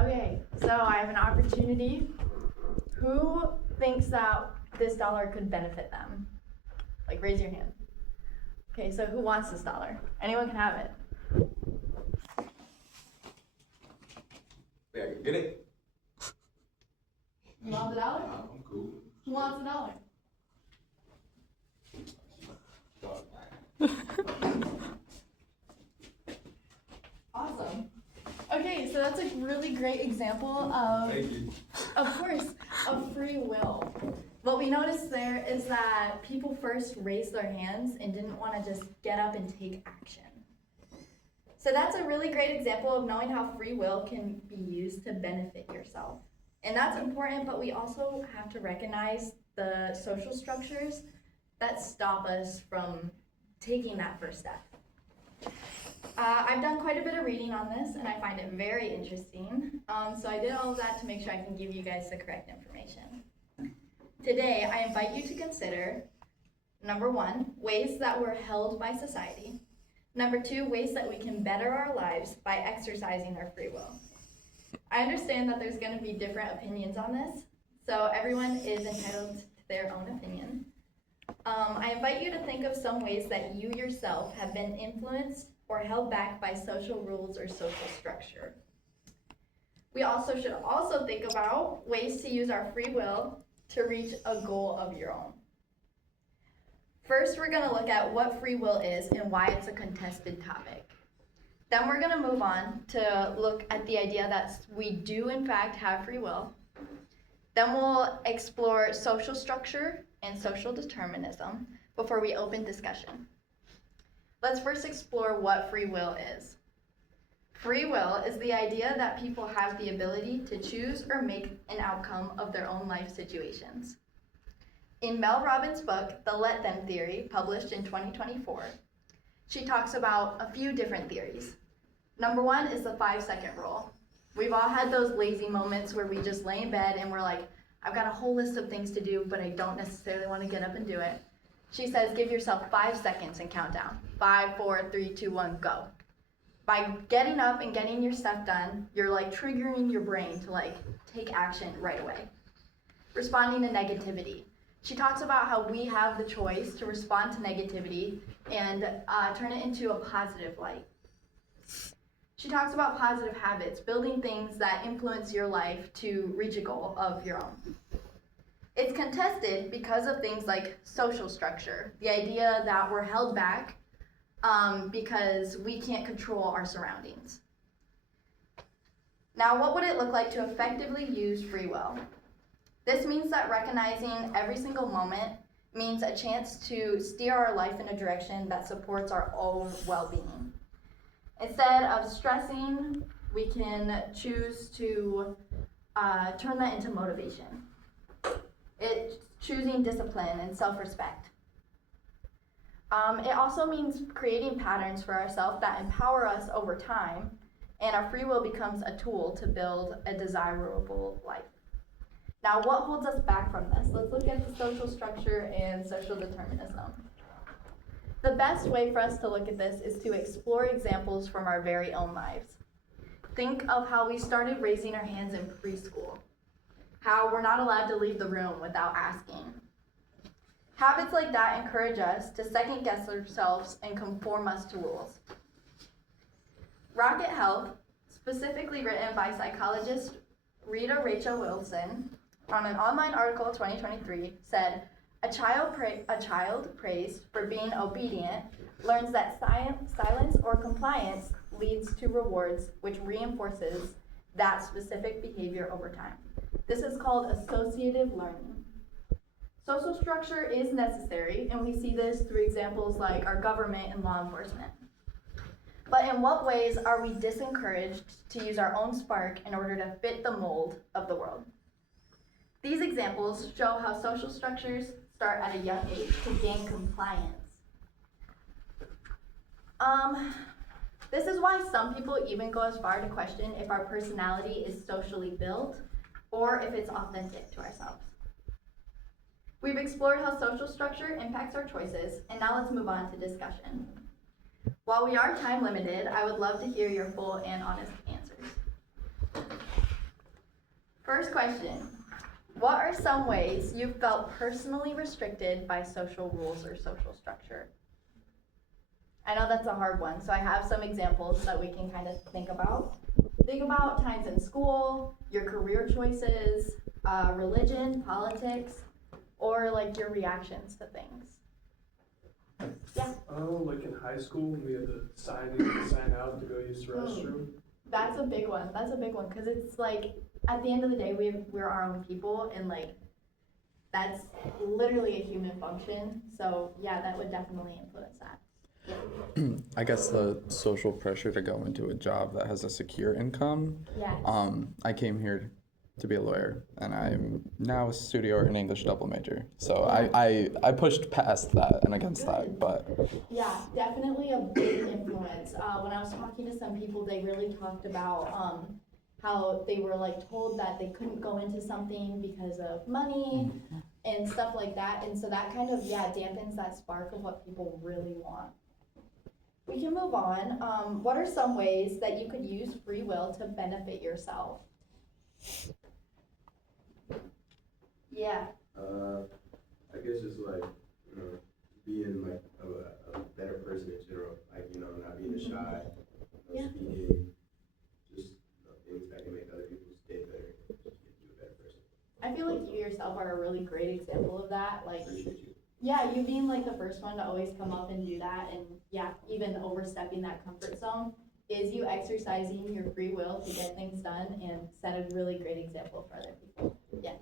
Okay, so I have an opportunity. Who thinks that this dollar could benefit them? Like, raise your hand. Okay, so who wants this dollar? Anyone can have it. Yeah, I can get it. You want the dollar? Nah, I'm cool. Who wants the dollar? Awesome. Okay, so that's a really great example Thank you. of course, of free will. What we noticed there is that people first raised their hands and didn't want to just get up and take action. So that's a really great example of knowing how free will can be used to benefit yourself. And that's important, but we also have to recognize the social structures that stop us from taking that first step. I've done quite a bit of reading on this, and I find it very interesting. So I did all of that to make sure I can give you guys the correct information. Today, I invite you to consider, number 1, ways that we're held by society. Number 2, ways that we can better our lives by exercising our free will. I understand that there's going to be different opinions on this, so everyone is entitled to their own opinion. I invite you to think of some ways that you yourself have been influenced or held back by social rules or social structure. We also should think about ways to use our free will to reach a goal of your own. First, we're going to look at what free will is and why it's a contested topic. Then we're going to move on to look at the idea that we do in fact have free will. Then we'll explore social structure and social determinism before we open discussion. Let's first explore what free will is. Free will is the idea that people have the ability to choose or make an outcome of their own life situations. In Mel Robbins' book, The Let Them Theory, published in 2024, she talks about a few different theories. Number 1 is the 5-second rule. We've all had those lazy moments where we just lay in bed and we're like, I've got a whole list of things to do, but I don't necessarily want to get up and do it. She says, give yourself 5 seconds and count down. 5, 4, 3, 2, 1, go. By getting up and getting your stuff done, you're like triggering your brain to like take action right away. Responding to negativity. She talks about how we have the choice to respond to negativity and turn it into a positive light. She talks about positive habits, building things that influence your life to reach a goal of your own. It's contested because of things like social structure, the idea that we're held back because we can't control our surroundings. Now, what would it look like to effectively use free will? This means that recognizing every single moment means a chance to steer our life in a direction that supports our own well-being. Instead of stressing, we can choose to turn that into motivation. It's choosing discipline and self-respect. It also means creating patterns for ourselves that empower us over time, and our free will becomes a tool to build a desirable life. Now, what holds us back from this? Let's look at the social structure and social determinism. The best way for us to look at this is to explore examples from our very own lives. Think of how we started raising our hands in preschool, how we're not allowed to leave the room without asking. Habits like that encourage us to second guess ourselves and conform us to rules. Rocket Health, specifically written by psychologist Rita Rachel Wilson, on an online article 2023, said, a child praised for being obedient learns that silence or compliance leads to rewards which reinforces that specific behavior over time. This is called associative learning. Social structure is necessary, and we see this through examples like our government and law enforcement. But in what ways are we disencouraged to use our own spark in order to fit the mold of the world? These examples show how social structures start at a young age to gain compliance. This is why some people even go as far to question if our personality is socially built or if it's authentic to ourselves. We've explored how social structure impacts our choices, and now let's move on to discussion. While we are time limited, I would love to hear your full and honest answers. First question. What are some ways you felt personally restricted by social rules or social structure? I know that's a hard one, so I have some examples that we can kind of think about. Think about times in school, your career choices, religion, politics, or like your reactions to things. Yeah. Like in high school, we had to sign in and sign out to go use the restroom. That's a big one. That's a big one because it's like at the end of the day, we're our own people, and like that's literally a human function. So yeah, that would definitely influence that. I guess the social pressure to go into a job that has a secure income. Yes. I came here to be a lawyer, and I'm now a studio or an English double major. So I pushed past that and against that, but Yeah, definitely a big influence. When I was talking to some people, they really talked about how they were like told that they couldn't go into something because of money and stuff like that. And so that kind of, dampens that spark of what people really want. We can move on. What are some ways that you could use free will to benefit yourself? Yeah. I guess just like, being like a better person in general, like, not being shy, Yeah. speaking, just things that can make other people's day better, just get you a better person. I feel like you yourself are a really great example of that. Like, Appreciate you. yeah, you being like the first one to always come up and do that, and even overstepping that comfort zone is you exercising your free will to get things done and set a really great example for other people. Yeah.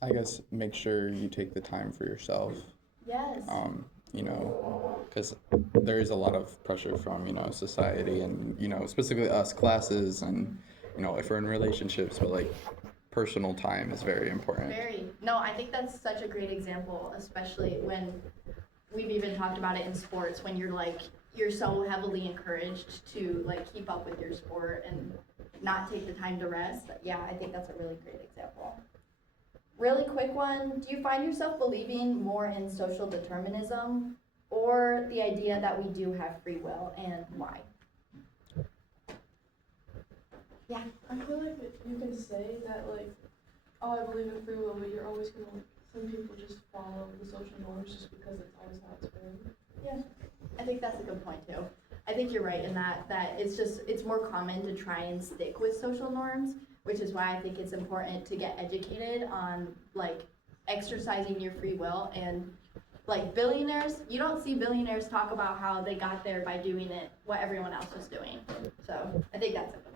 I guess make sure you take the time for yourself. Yes. Because there is a lot of pressure from, society and, specifically us classes and, if we're in relationships, but like personal time is very important. Very. No, I think that's such a great example, especially when we've even talked about it in sports, when you're so heavily encouraged to like keep up with your sport and not take the time to rest. Yeah, I think that's a really great example. Really quick one, do you find yourself believing more in social determinism or the idea that we do have free will, and why? Yeah. I feel like you can say that, like, oh, I believe in free will, but you're always gonna, like, some people just follow the social norms just because it's always how it's been. Yeah, I think that's a good point too. I think you're right in that it's more common to try and stick with social norms, which is why I think it's important to get educated on like exercising your free will. And like billionaires, you don't see billionaires talk about how they got there by doing it what everyone else was doing. So I think that's a good one.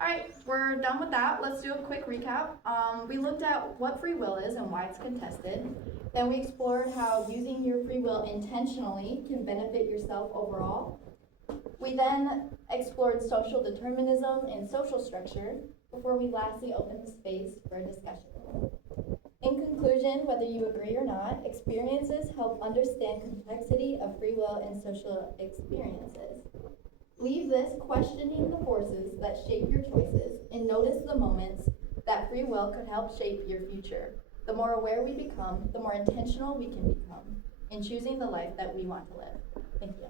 All right, we're done with that. Let's do a quick recap. We looked at what free will is and why it's contested. Then we explored how using your free will intentionally can benefit yourself overall. We then explored social determinism and social structure before we lastly opened the space for a discussion. In conclusion, whether you agree or not, experiences help understand complexity of free will and social experiences. Leave this questioning the forces that shape your choices and notice the moments that free will could help shape your future. The more aware we become, the more intentional we can become in choosing the life that we want to live. Thank you.